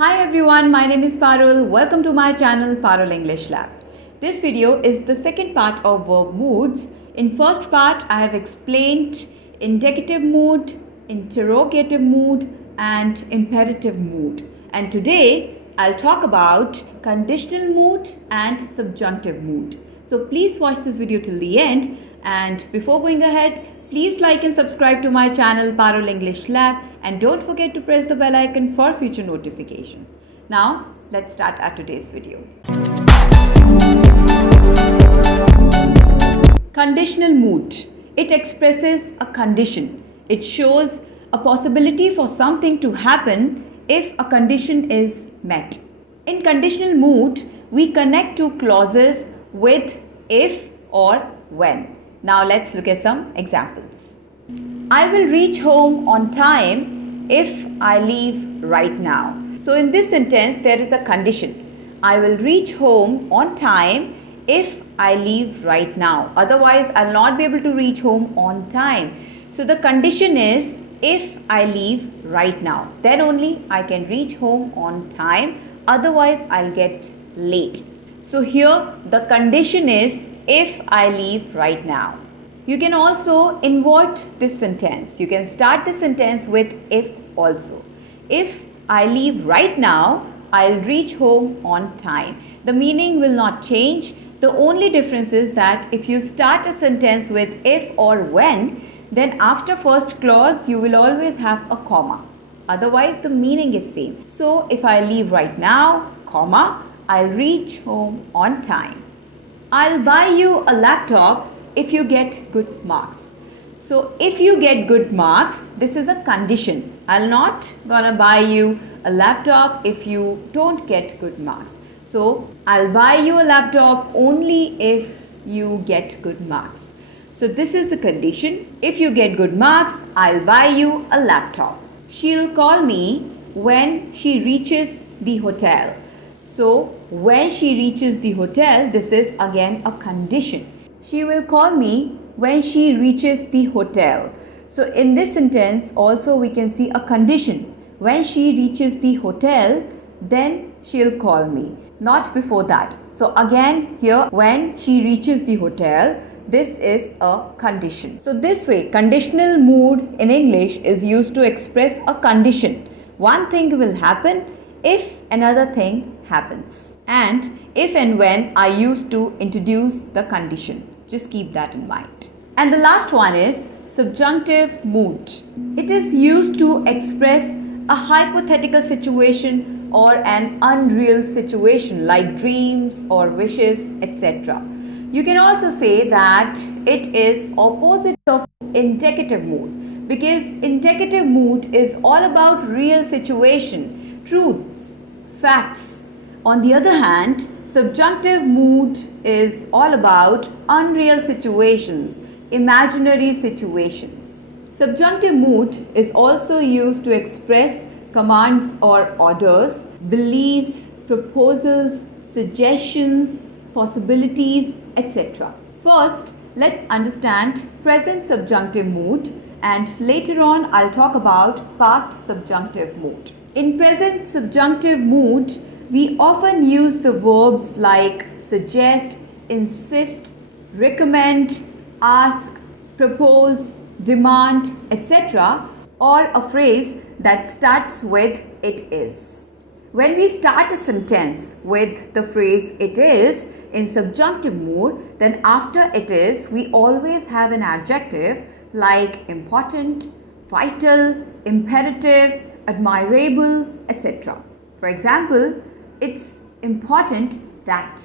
Hi everyone, my name is Parul. Welcome to my channel Parul English Lab. This video is the second part of verb moods. In first part, I have explained indicative mood, interrogative mood and imperative mood. And today, I'll talk about conditional mood and subjunctive mood. So please watch this video till the end, and before going ahead, please like and subscribe to my channel Parul English Lab, and don't forget to press the bell icon for future notifications. Now, let's start our today's video. Conditional mood. It expresses a condition. It shows a possibility for something to happen if a condition is met. In conditional mood, we connect two clauses with if or when. Now let's look at some examples. I will reach home on time if I leave right now. So in this sentence, there is a condition. I will reach home on time if I leave right now. Otherwise, I'll not be able to reach home on time. So the condition is if I leave right now. Then only I can reach home on time. Otherwise, I'll get late. So here the condition is if I leave right now. You can also invert this sentence. You can start the sentence with if also. If I leave right now, I'll reach home on time. The meaning will not change. The only difference is that if you start a sentence with if or when, then after first clause you will always have a comma. Otherwise the meaning is same. So if I leave right now, comma, I'll reach home on time. I'll buy you a laptop if you get good marks. So if you get good marks, this is a condition. I'll not gonna buy you a laptop if you don't get good marks. So I'll buy you a laptop only if you get good marks. So this is the condition. If you get good marks, I'll buy you a laptop. She'll call me when she reaches the hotel. So when she reaches the hotel, this is again a condition. She will call me when she reaches the hotel. So in this sentence also we can see a condition. When she reaches the hotel, then she'll call me. Not before that. So again here when she reaches the hotel, this is a condition. So this way conditional mood in English is used to express a condition. One thing will happen if another thing happens. And if and when are used to introduce the condition. Just keep that in mind. And the last one is subjunctive mood. It is used to express a hypothetical situation or an unreal situation like dreams or wishes, etc. You can also say that it is opposite of indicative mood, because indicative mood is all about real situation, truths, facts. On the other hand, subjunctive mood is all about unreal situations, imaginary situations. Subjunctive mood is also used to express commands or orders, beliefs, proposals, suggestions, possibilities, etc. First, let's understand present subjunctive mood, and later on I'll talk about past subjunctive mood. In present subjunctive mood, we often use the verbs like suggest, insist, recommend, ask, propose, demand, etc. or a phrase that starts with it is. When we start a sentence with the phrase it is in subjunctive mood, then after it is we always have an adjective like important, vital, imperative, admirable, etc. For example, it's important that,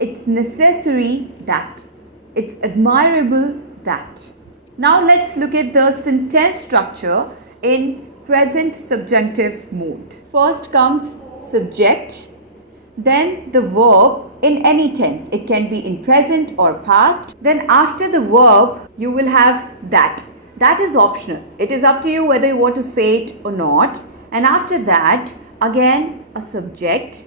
it's necessary that, it's admirable that. Now let's look at the sentence structure in present subjunctive mood. First comes subject, then the verb in any tense. It can be in present or past. Then after the verb, you will have that. That is optional. It is up to you whether you want to say it or not. And after that, again a subject,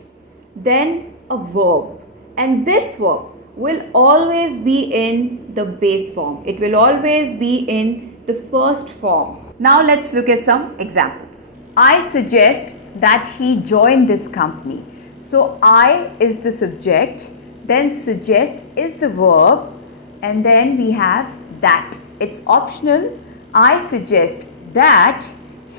then a verb. And this verb will always be in the base form. It will always be in the first form. Now let's look at some examples. I suggest that he join this company. So I is the subject, then suggest is the verb, and then we have that. It's optional. I suggest that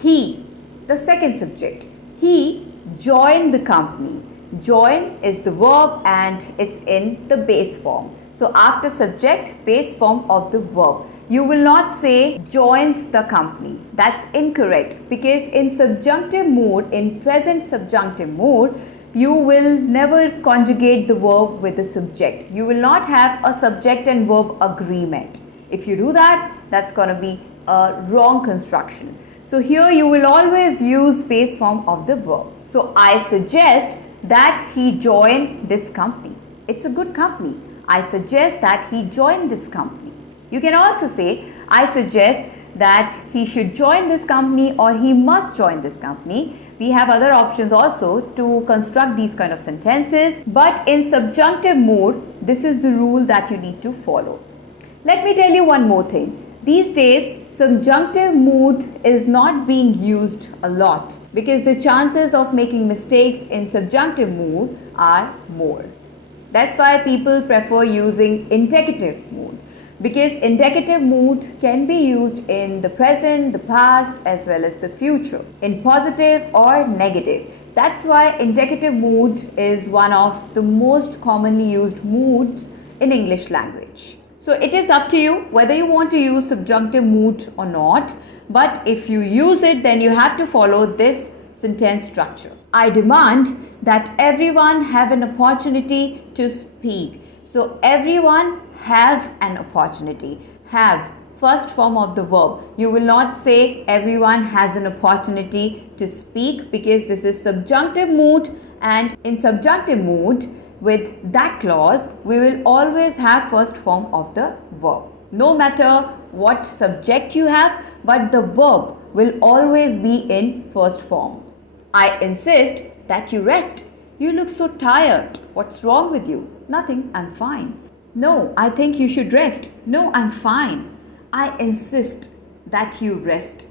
he, the second subject, he join the company. Join is the verb and it's in the base form. So after subject, base form of the verb. You will not say joins the company. That's incorrect, because in subjunctive mood, in present subjunctive mood, you will never conjugate the verb with the subject. You will not have a subject and verb agreement. If you do that, that's going to be a wrong construction. So here you will always use base form of the verb. So I suggest that he join this company. It's a good company. I suggest that he join this company. You can also say, I suggest that he should join this company or he must join this company. We have other options also to construct these kind of sentences. But in subjunctive mood, this is the rule that you need to follow. Let me tell you one more thing. These days, subjunctive mood is not being used a lot because the chances of making mistakes in subjunctive mood are more. That's why people prefer using indicative mood, because indicative mood can be used in the present, the past, as well as the future, in positive or negative. That's why indicative mood is one of the most commonly used moods in English language. So it is up to you whether you want to use subjunctive mood or not, but if you use it, then you have to follow this sentence structure. I demand that everyone have an opportunity to speak. So everyone have an opportunity. Have, first form of the verb. You will not say everyone has an opportunity to speak, because this is subjunctive mood, and in subjunctive mood with that clause we will always have first form of the verb. No matter what subject you have, but the verb will always be in first form. I insist that you rest. You look so tired. What's wrong with you? Nothing, I'm fine. No, I think you should rest. No, I'm fine. I insist that you rest.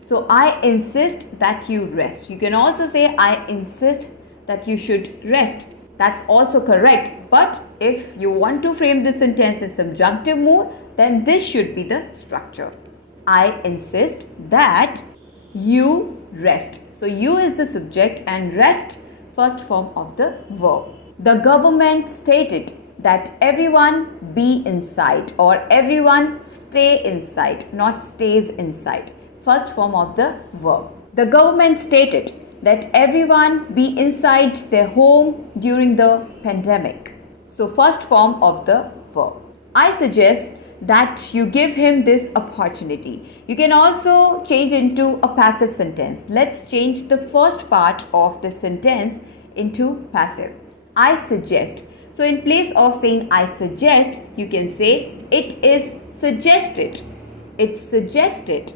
So I insist that you rest. You can also say I insist that you should rest. That's also correct. But if you want to frame this sentence in subjunctive mood, then this should be the structure. I insist that you rest. So you is the subject and rest first form of the verb. The government stated that everyone be inside, or everyone stay inside, not stays inside. First form of the verb. The government stated that everyone be inside their home during the pandemic. So first form of the verb. I suggest that you give him this opportunity. You can also change into a passive sentence. Let's change the first part of the sentence into passive. I suggest. So in place of saying I suggest, you can say it is suggested. It's suggested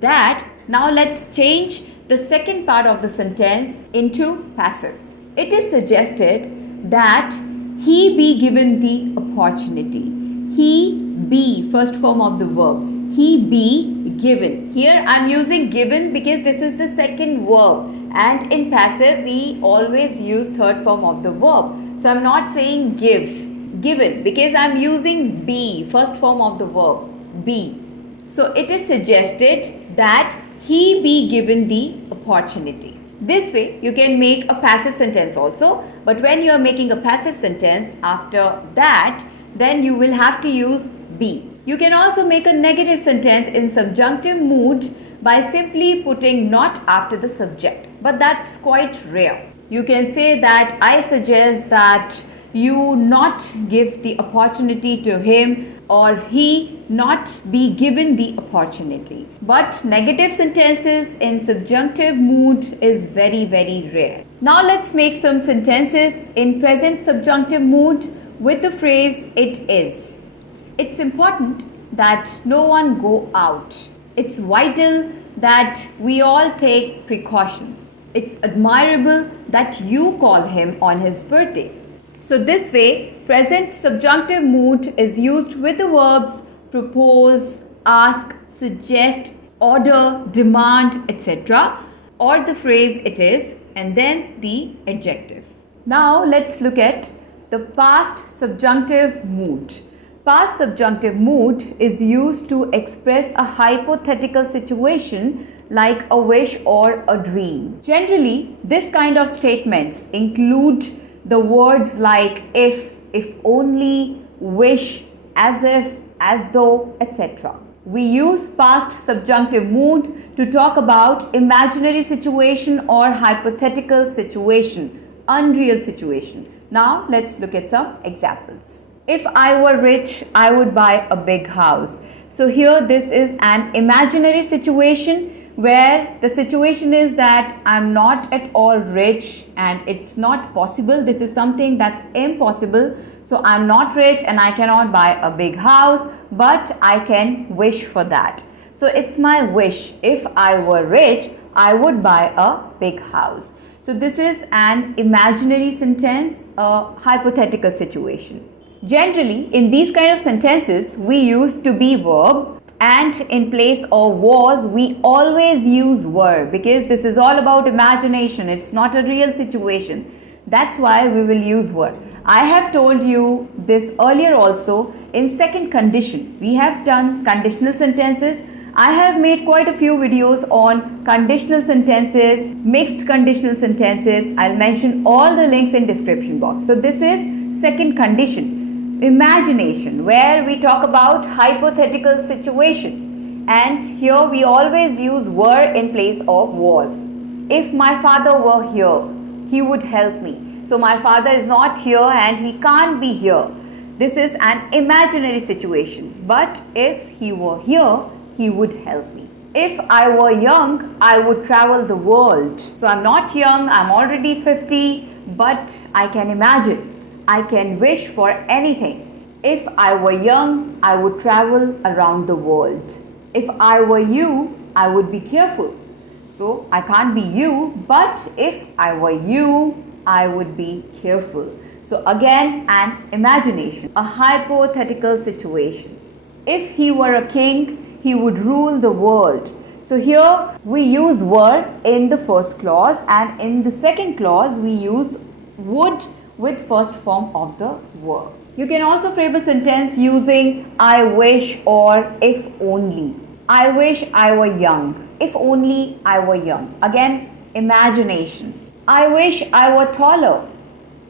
that. Now let's change the second part of the sentence into passive. It is suggested that he be given the opportunity. He be, first form of the verb. He be given. Here I am using given because this is the second verb, and in passive we always use third form of the verb. So I am not saying give, given, because I am using be, first form of the verb, be. So it is suggested that he be given the opportunity. This way you can make a passive sentence also, but when you are making a passive sentence, after that then you will have to use be. You can also make a negative sentence in subjunctive mood by simply putting not after the subject, but that's quite rare. You can say that I suggest that you not give the opportunity to him, or he not be given the opportunity. But negative sentences in subjunctive mood is very, very rare. Now let's make some sentences in present subjunctive mood with the phrase it is. It's important that no one go out. It's vital that we all take precautions. It's admirable that you call him on his birthday. So this way, present subjunctive mood is used with the verbs propose, ask, suggest, order, demand, etc. or the phrase it is, and then the adjective. Now let's look at the past subjunctive mood. Past subjunctive mood is used to express a hypothetical situation like a wish or a dream. Generally, this kind of statements include the words like if only, wish, as if, as though, etc. We use past subjunctive mood to talk about imaginary situation or hypothetical situation, unreal situation. Now let's look at some examples. If I were rich, I would buy a big house. So here this is an imaginary situation where the situation is that I'm not at all rich and it's not possible. This is something that's impossible. So I'm not rich and I cannot buy a big house, but I can wish for that. So it's my wish. If I were rich, I would buy a big house. So this is an imaginary sentence, a hypothetical situation. Generally, in these kind of sentences, we use to be verb, and in place of was, we always use were, because this is all about imagination. It's not a real situation. That's why we will use were. I have told you this earlier also. In second condition, we have done conditional sentences. I have made quite a few videos on conditional sentences, mixed conditional sentences. I'll mention all the links in description box. So this is second condition, imagination, where we talk about hypothetical situation. And here we always use were in place of was. If my father were here, he would help me. So my father is not here and he can't be here. This is an imaginary situation. But if he were here, he would help me. If I were young, I would travel the world. So I'm not young, I'm already 50, but I can imagine. I can wish for anything. If I were young, I would travel around the world. If I were you, I would be careful. So I can't be you, but if I were you, I would be careful. So again, an imagination, a hypothetical situation. If he were a king, he would rule the world. So here we use were in the first clause, and in the second clause we use would with first form of the verb. You can also frame a sentence using I wish or if only. I wish I were young. If only I were young. Again, imagination. I wish I were taller.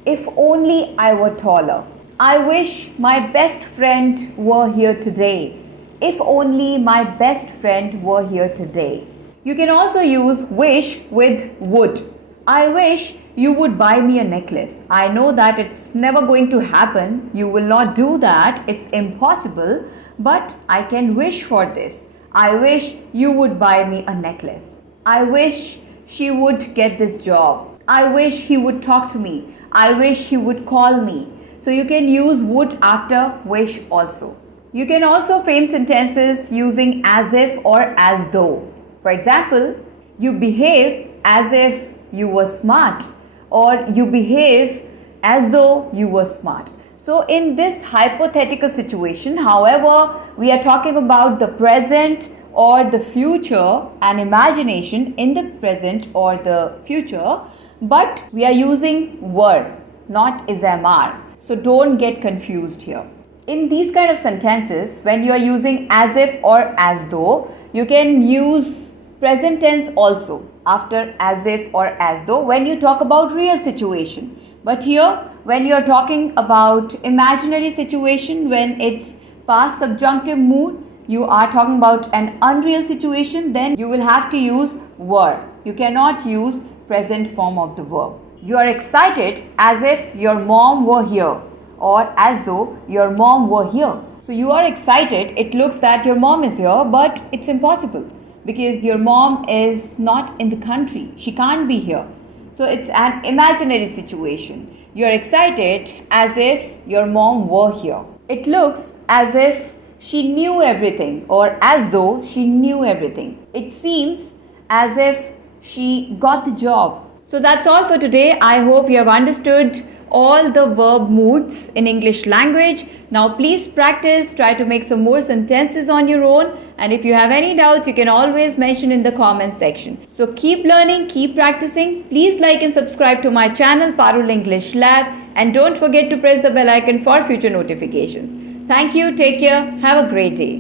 If only I were taller. I wish my best friend were here today. If only my best friend were here today. You can also use wish with would. I wish you would buy me a necklace. I know that it's never going to happen. You will not do that. It's impossible. But I can wish for this. I wish you would buy me a necklace. I wish she would get this job. I wish he would talk to me. I wish he would call me. So you can use would after wish also. You can also frame sentences using as if or as though. For example, you behave as if you were smart, or you behave as though you were smart. So in this hypothetical situation, however, we are talking about the present or the future, an imagination in the present or the future, but we are using were, not is-am-are. So don't get confused here. In these kind of sentences, when you are using as if or as though, you can use present tense also after as if or as though when you talk about real situation. But here, when you are talking about imaginary situation, when it's past subjunctive mood, you are talking about an unreal situation, then you will have to use were. You cannot use present form of the verb. You are excited as if your mom were here, or as though your mom were here. So you are excited, it looks that your mom is here, but it's impossible because your mom is not in the country. She can't be here. So it's an imaginary situation. You are excited as if your mom were here. It looks as if she knew everything, or as though she knew everything. It seems as if she got the job. So that's all for today. I hope you have understood all the verb moods in English language. Now please practice, try to make some more sentences on your own, and if you have any doubts, you can always mention in the comment section. So keep learning, keep practicing. Please like and subscribe to my channel Parul English Lab, and don't forget to press the bell icon for future notifications. Thank you, take care, have a great day.